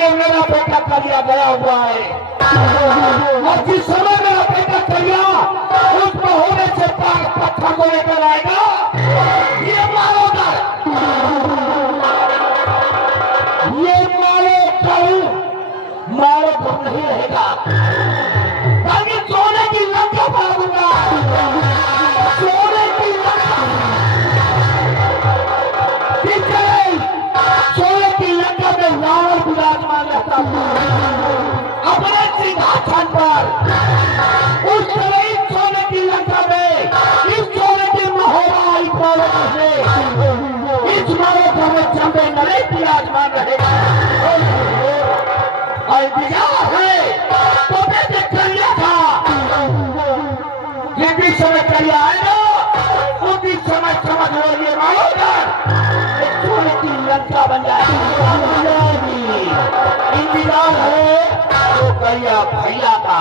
ये मेरा बेटा करिया गया हुआ है और जिस समय मेरा बेटा करिया उस महोदय से पत्थर को लेकर आएगा ये मारोगा, ये मारो तो नहीं रहेगा, ताकि सोने की लंका मारूंगा, सोने की लंका, सोने की लंका में रावण विराजमान रहता हूँ अपने सिंहासन पर। उस तरह इस सोने की लंका में इस सोने की महोबा इस महोबा में चंबे नरेश विराजमान रहेगा और इंतजार है तो मैं करिया था जिस समय करिया आएगा उसी समय समझ लो ये मारोगा सोने की लंका बन जाएगी। इंतजार है तो करिया भैया का।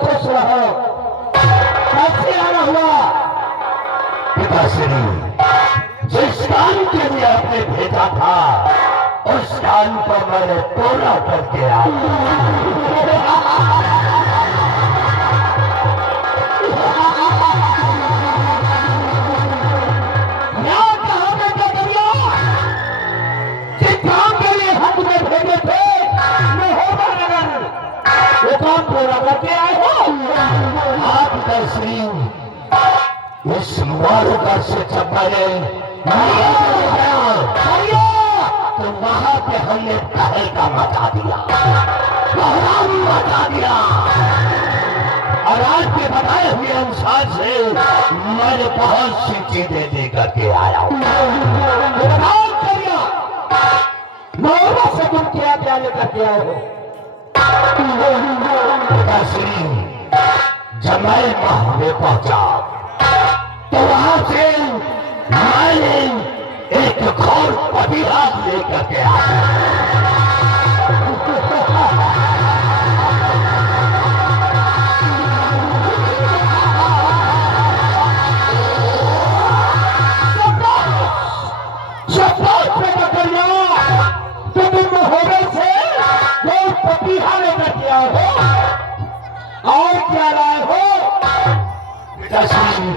खुश रहो कैसे आना हुआ पिताश्री, जिस काम के लिए आपने भेजा था उस काम को मैंने पूरा करके आया। जिस काम के लिए हम तुम्हें भेजे थे वो काम पूरा करके आए हो। आप पिताश्री इस मारूका से जब मैंने तो वहां पे हमने पहल का मचा दिया, कोहराम मचा दिया और आज के बताए हुए अनुसार से मैंने बहुत सी चीजें लेकर के आया हूं। से तुम क्या क्या लेकर के आए हो? पिताश्री जब मैं वहां में पहुंचा तो वहां से मैंने एक घोर पतिराज लेकर के आया। तो तुम महोदय से घोर पतिहा लेकर के आए हो और क्या लाए हो? पिताश्री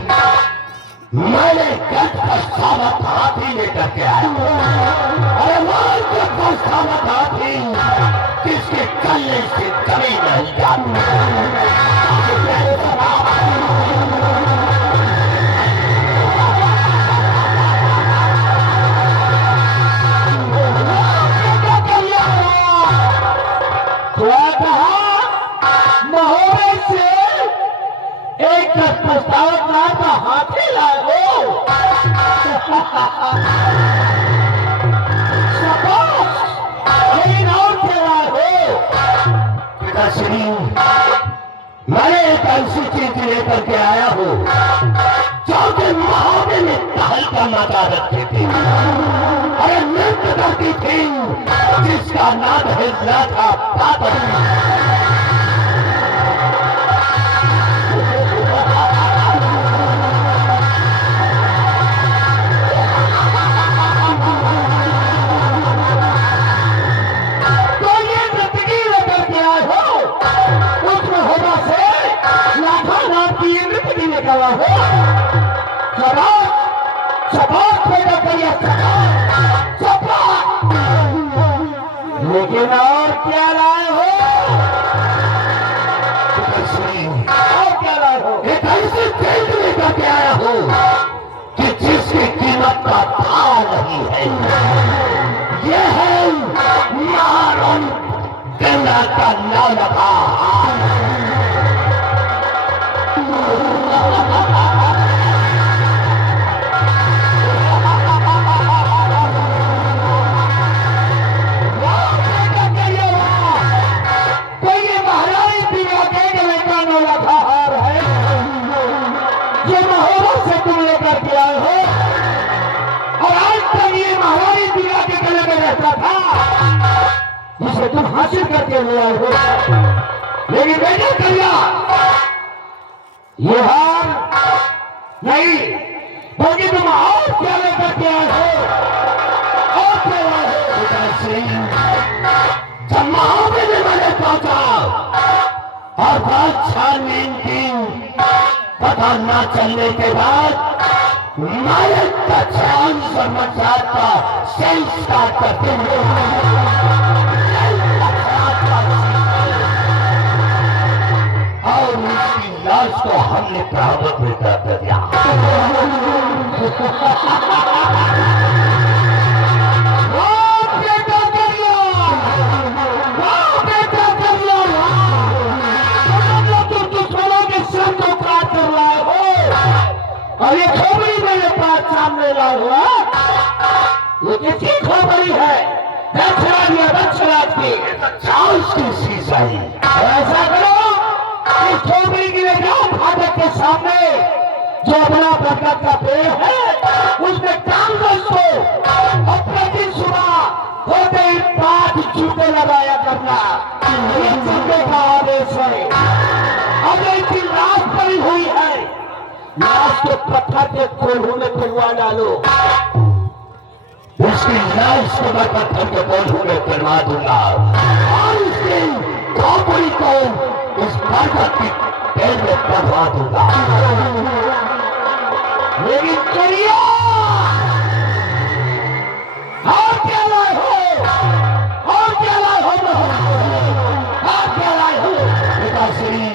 मैंने गज का सावत हाथी लेकर के आया। अरे मार के सावत हाथी किसके कल्ले से कभी नहीं जाती। महोदय से एक प्रस्ताव का हाथी लाए हो। लेकिन और क्या लाए हो? पिताश्री मैंने एक ऐसी चीज लेकर के आया हूँ जो कि महोदय ने पहल का मचा रखी थी। अरे नृत्य करती थी जिसका नाम है राधा पापड़ी। लेकिन और क्या लाए हो? और क्या लाए हो? एक ऐसी चीज लेकर के आया हूँ कि जिसकी कीमत का भाव नहीं है। ये है महारण गंगा का नौलखा। जिसे तुम हासिल करके ले आए हो। लेकिन बेटे कन्या, ये हार नहीं, बल्कि तुम और क्या लेकर के आए हो, और क्या लाए हो। उदय सिंह जब महाबली में मैंने पहुंचा और बात छानबीन की, पता न चलने के बाद मैंने कचान समाचार का संस्कार करते हुए और उसकी लाश को हमने बराबर में कर दिया। और ये खोपड़ी मेरे पास सामने ला हुआ, ये किसकी खोपड़ी है? दक्षराज की चार्ल्स की सीसाई। ऐसा करो, इस खोपड़ी की ले जाओ फाटक के सामने जो अपना बरगद का पेड़ है उसमें टांग दो इसको, और प्रतिदिन सुबह होते ही 5 जूते लगाया करना, ये जूते का आदेश है। अब इसकी लाश पड़ी हुई है, लाश के पत्थर के कोल्हू में पिलवा डालो, उसकी लाश को मैं पत्थर के कोल्हू में पिलवा दूंगा और उसकी खोपड़ी को इस बरगद की पेड़ में पढ़वा दूंगा। लेकिन करिए, और क्या लाए हो, और क्या लाए हो, और क्या लाए हो। पिताश्री,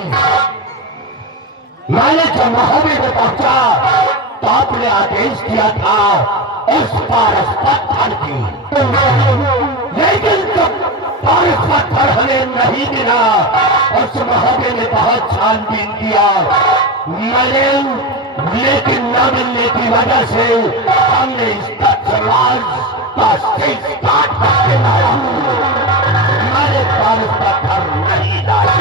मैंने जब महाबली में पहुंचा तो आपने आदेश दिया था उस पारस पत्थर की, लेकिन जब पारस पत्थर हमें नहीं मिला, उस महाबली ने बहुत छानबीन किया मैंने, लेकिन न मिलने की वजह से हमने इस दक्षराज का शेष काट करके लाया। मैंने पारस पत्थर नहीं लाया।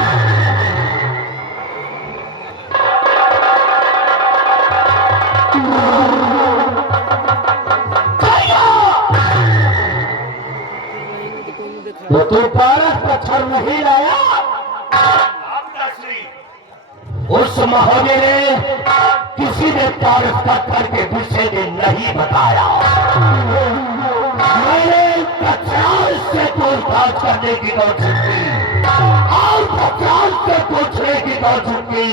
तो तू पारस पत्थर नहीं लाया? उस महाबली ने किसी ने पारस पत्थर के विषय में नहीं बताया। मैंने दक्षराज से पूछताछ करने की कोशिश की और दक्षराज से पूछने की कोशिश की,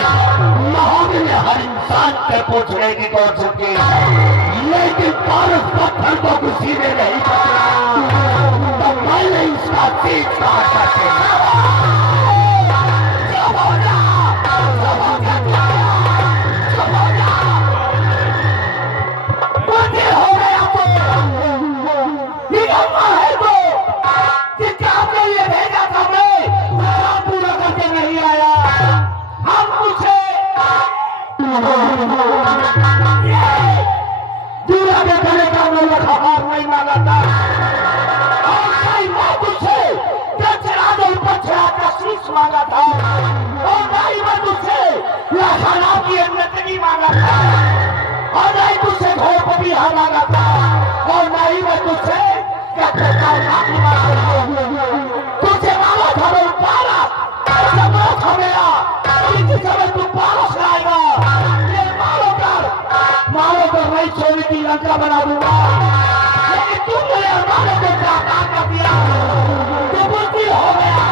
महाबली ने हर इंसान से पूछने की कोशिश की, लेकिन पारस पत्थर को किसी ने नहीं बताया। तो मैंने इसका तीर काट करके नहीं मांगा था और नहीं मैं तुझसे दक्षराज और पक्षराज का शीश मांगा था और नहीं मैं तुझसे लाखना की नतनी मांगा था और नहीं तुझसे घोड़ पपीहा मांगा था और नहीं मैं तुझसे तुझे मांगा था मैं पारा समय था मेरा, इस समय तू पारस लाएगा, ये मारो कर नहीं छोड़ी की लंका बना दूंगा। तुमने हमारे को साकार कर दिया तो बुद्धि हो गया।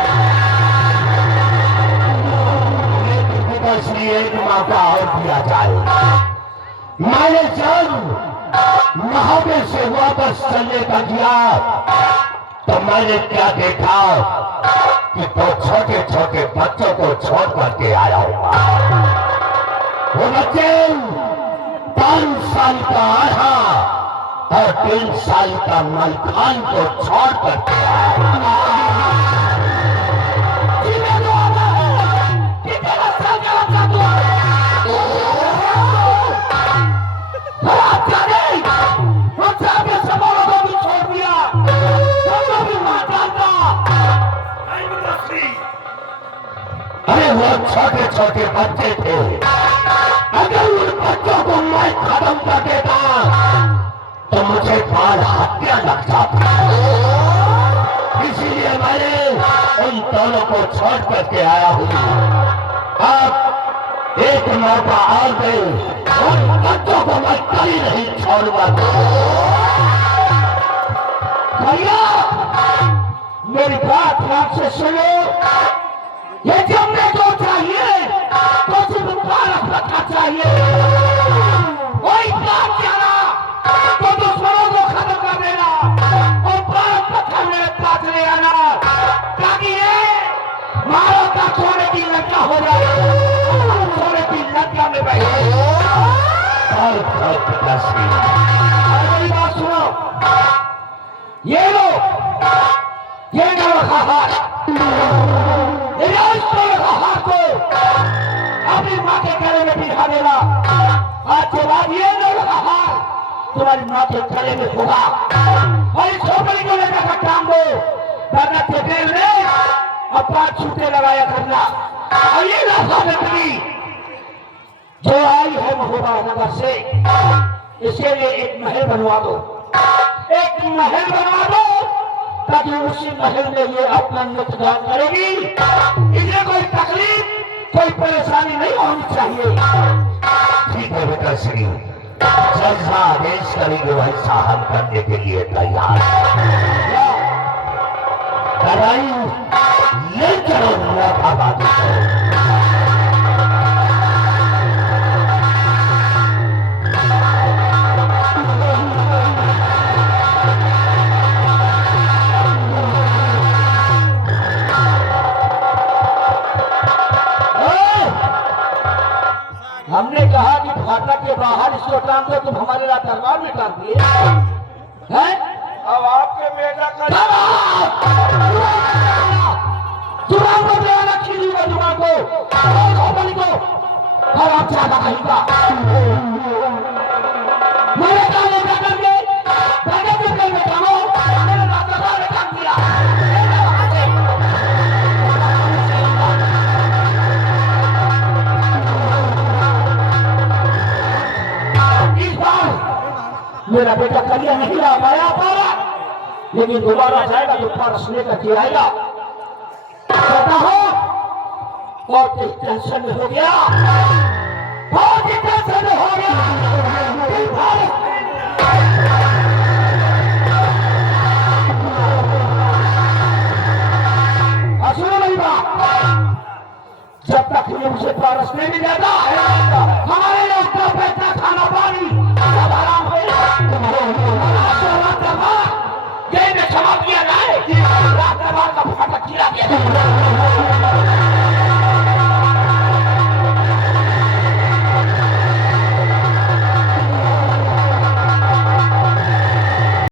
इसलिए एक मौका और दिया जाए। मैंने जब महाबली से वापस चलने का दिया तो मैंने क्या देखा कि तो छोटे छोटे बच्चों को छोड़ करके आया हुआ। वो बच्चे 5 साल का आधा और 3 साल का मलखान को छोड़ करके आया। छोड़ दिया भी मार डालता। अरे वो छोटे छोटे बच्चे थे, अगर उन बच्चों को मैं खत्म कर देता तो मुझे बाल हत्या लग जाता। इसीलिए मैंने उन दोनों को छोड़ करके आया हूँ। अब एक मौका और दे, उन बच्चों को मैं कभी नहीं छोड़ूंगा। भैया मेरी बात ध्यान से सुनो, ये जमने को चाहिए तो सिर्फ भारत रखा चाहिए। कोई बात जाना तो दुश्मनों को खत्म कर देना और भारत रखा मेरे पास ले आना, ताकि ये मारो का सोने की लंका हो जाए, सोने की लंका में बैठे। मेरी बात सुनो, ये लो ये हाथ को अपनी माँ के गले में बिठा देना। आज के बाद ये हाथ तुम्हारी माँ के गले में होगा और इस खोपड़ी को लेकर काम दो, दादा के देर में अपना छूटे लगाया करना। और ये रास्ता जो आई है महोबा नगर से, इसके लिए एक महल बनवा दो, एक महल बनवा दो, ताकि उसी महल में ये अपना इंतजाम करेगी। इसे कोई तकलीफ कोई परेशानी नहीं होनी चाहिए। ठीक है बेटा श्री, जैसा आदेश करेंगे वैसा हम करने के लिए तैयार। लड़ाई ले चलो, आबादी करो। हमने कहा कि फाटा के बाहर इसको टांग दो, तुम हमारे लिए तलवार में टांग दिए हैं। अब आपके बेटा का जुबान को देना खींचूंगा, जुबान को और आप ज्यादा कहेगा मेरे काले बेटा के दादा के कल में कामो मैंने तलवार में टांग दिया। मेरा बेटा कलिया नहीं आ पाया, लेकिन दोबारा जाएगा तो पारस लेकर के आएगा। कहता हो बहुत टेंशन में हो गया, बहुत टेंशन में हो गया। सुनो मेरी बात, जब तक ये उसे पारस नहीं जाता हमारे लिए उसका पैसा खाना पानी सब आराम हो। क्षमा किया जाए, रात का फाटक किया गया।